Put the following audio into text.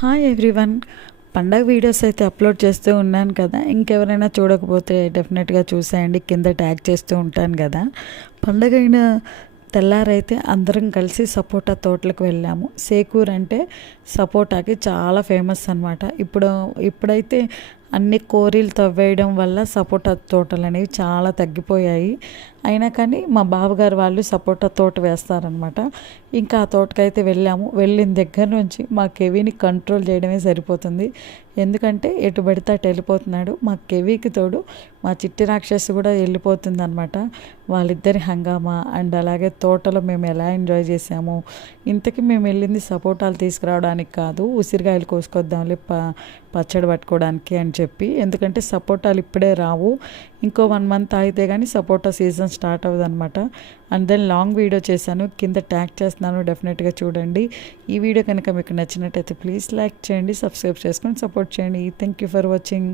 Hi everyone. పండగ videos అయితే upload చేస్తూ ఉన్నాను కదా, ఇంకెవరైనా చూడకపోతే డెఫినెట్గా చూసేయండి, కింద ట్యాగ్ చేస్తూ ఉంటాను కదా. పండగ అయిన తెల్లారైతే అందరం కలిసి సపోటా తోటలకు వెళ్ళాము. సేకూర్ అంటే సపోటాకి చాలా ఫేమస్ అనమాట. ఇప్పుడైతే అన్ని కోరీలు తవ్వేయడం వల్ల సపోటా తోటలు అనేవి చాలా తగ్గిపోయాయి. అయినా కానీ మా బావగారు వాళ్ళు సపోటా తోట వేస్తారనమాట. ఇంకా ఆ తోటకైతే వెళ్ళాము. వెళ్ళిన దగ్గర నుంచి మా కెవీని కంట్రోల్ చేయడమే సరిపోతుంది. ఎందుకంటే ఎటు పడితే అటు వెళ్ళిపోతున్నాడు. మా కెవీకి తోడు మా చిట్టి రాక్షసి కూడా వెళ్ళిపోతుంది అనమాట. వాళ్ళిద్దరి హంగామా అండ్ అలాగే తోటలో మేము ఎలా ఎంజాయ్ చేసాము. ఇంతకీ మేము వెళ్ళింది సపోటాలు తీసుకురావడానికి కాదు, ఉసిరికాయలు కోసుకొద్దాంలే పచ్చడి పట్టుకోవడానికి అని చెప్పి. ఎందుకంటే సపోటాలు ఇప్పుడే రావు, ఇంకో 1 మంత్ అయితే కానీ సపోటా సీజన్ స్టార్ట్ అవ్వదు అనమాట. అండ్ దెన్ లాంగ్ వీడియో చేశాను, కింద ట్యాగ్ చేస్తున్నాను, డెఫినెట్గా చూడండి. ఈ వీడియో కనుక మీకు నచ్చినట్టయితే ప్లీజ్ లైక్ చేయండి, సబ్స్క్రైబ్ చేసుకొని సపోర్ట్ చేయండి. Thank you for watching.